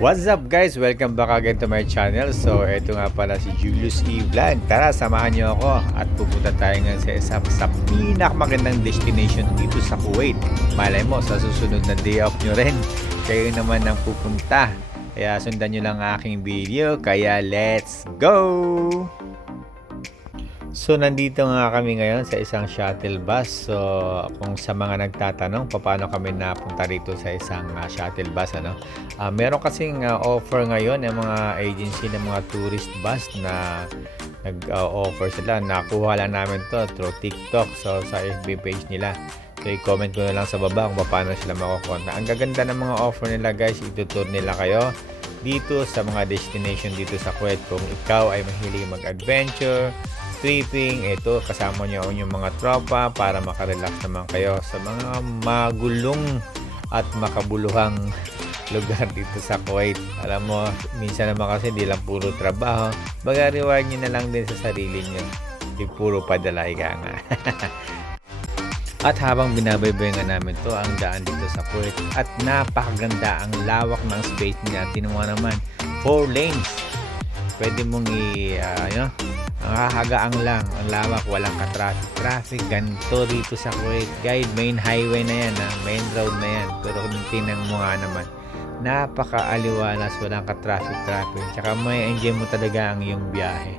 What's up guys? Welcome back again to my channel. So ito nga pala si Julius E. Vlog. Tara, samahan niyo ako at pupunta tayo ngayon sa isa sa pinakamagandang destination dito sa Kuwait. Malay mo, sa susunod na day off nyo rin, kayo naman ang pupunta. Kaya sundan nyo lang aking video. Kaya let's go! So nandito nga kami ngayon sa isang shuttle bus. So kung sa mga nagtatanong paano kami napunta rito sa isang shuttle bus, meron kasing offer ngayon ng mga agency ng mga tourist bus na nag-offer sila. Nakuha lang namin to through TikTok, so sa FB page nila. So i-comment ko na lang sa baba kung paano sila makukonta. Ang gaganda ng mga offer nila guys, itutur nila kayo dito sa mga destination dito sa Kuwait. Kung ikaw ay mahilig mag-adventure, tripping, ito kasama nyo yung mga tropa para makarelax naman kayo sa mga magulong at makabuluhang lugar dito sa Kuwait. Alam mo, minsan naman kasi di lang puro trabaho, baga reward nyo na lang din sa sarili nyo, di puro padala, ika nga. At habang binabaybayan nga namin to ang daan dito sa Kuwait, at napakaganda ang lawak ng space niya. Tinuwa naman 4 lanes, pwede mong ang hahagaang lang, ang lawak, walang ka-traffic. Ganito rito sa Kuwait guide, main highway na yan, main road na yan. Pero kung tinang mo nga naman, napaka-aliwalas, walang ka-traffic, tsaka may enjoy mo talaga ang iyong biyahe.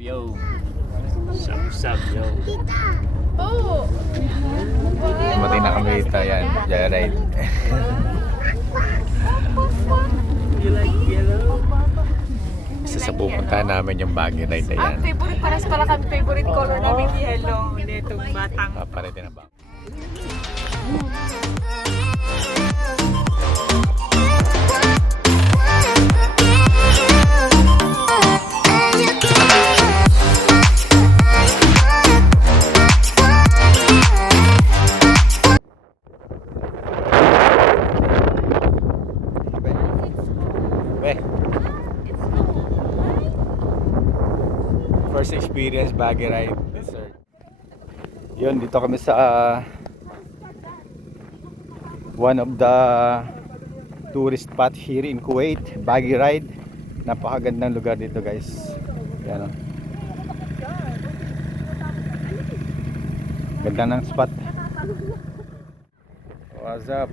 Yo, sub yo. Oh. Dumating na kami dito, yan, Joyride. You like yellow? Isa sa pupuntahan namin yung Baguio Ride na yan. Favorite pares pala kami, favorite color namin yellow. Netong batang. Paparitin na ba? First experience Baguio Ride. Dessert. Yun, dito kami sa one of the tourist spot here in Kuwait, Baguio Ride. Napakagandang lugar dito guys. Yan, oh. Ganda ng spot. What's up?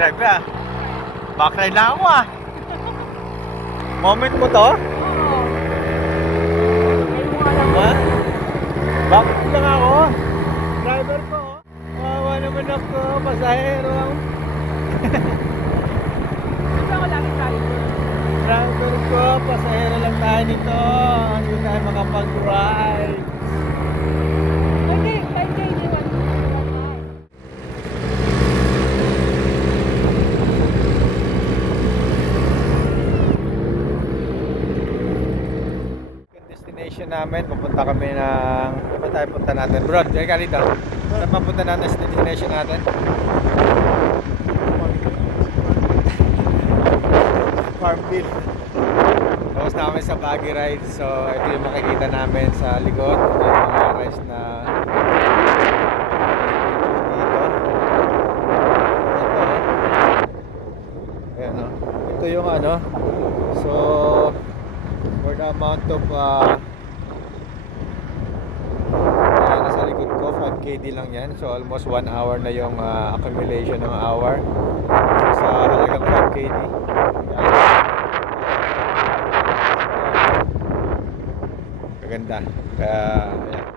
drive ah. Backride na ako ah. Moment mo to? Oo. Ngayon mo alam. Ha? Bakit lang ako? Driver ko. Kawawa naman ako. Pasahero. Kasi ako lagi driver. Driver ko. Pasahero lang tayo nito. Hindi tayo makapag-ride. Okay, hindi man. Yung destination namin, pupunta kami ng... Saan ba tayo punta natin? Bro, diyan ka dito. Saan mapunta natin sa destination natin? Farmville. Tapos na kami sa buggy ride. So, ito yung makikita namin sa likod. Ito yung mga rides na dito. Ito. Ayan o. Ito yung ano. So, for the amount of nasa likod ko, 5KD lang yan. So, almost 1 hour na yung accumulation ng hour. So, sa halagang 5KD. Maganda. Kaya, ayan.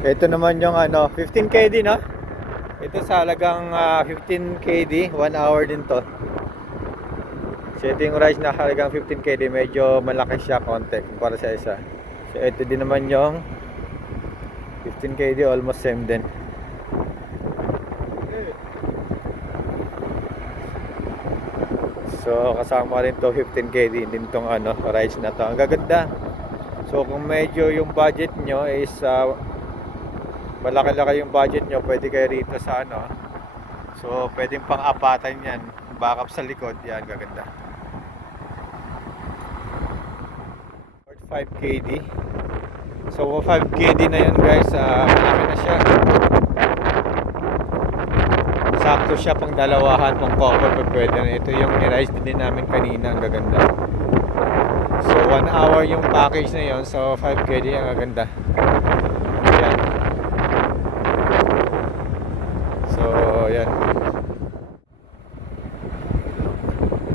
Ito naman yung ano, 15KD no? Ito sa halagang 15KD, 1 hour din to. So ito yung rides na halagang 15KD, medyo malaki siya konti kumpara sa isa. So ito din naman yung 15KD, almost same din. So kasama rin to 15KD din tong ano, rides na to. Ang gaganda. So kung medyo yung budget nyo is malaki-laki yung budget nyo, pwede kayo rito sa ano. So pwedeng pang-apatan yan, backup sa likod, yan gaganda. 5KD. So 5KD na yun guys, malaki na siya. Sakto siya pang dalawahan, pang cover pa pwede na. Ito yung ni-rise din namin kanina, ang gaganda. So 1 hour yung package na yun, so 5KD ang gaganda. Yan. So yan.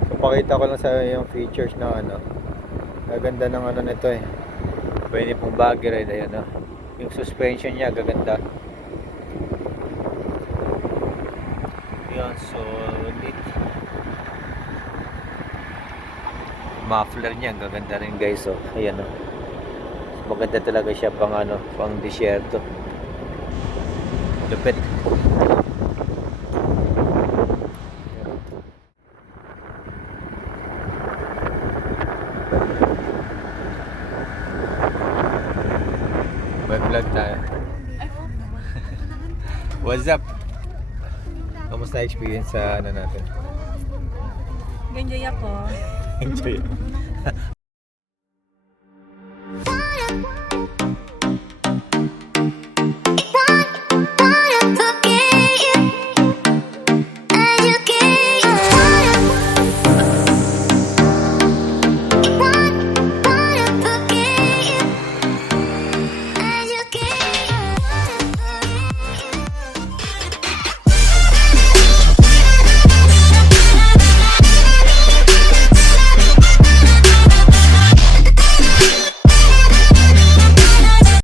So pakita ko lang sa yung features ng ano. Gaganda ng ano nito eh. Pwede pong buggy ride, ayan oh. Yung suspension niya gaganda. Yan, so neat. Muffler niya gaganda rin guys oh. Ayan oh. Maganda talaga siya pang ano, pang disyerto. Lupit. May vlog tayo. What's up? Kamusta experience sa ano natin? Enjoy ako. Enjoy.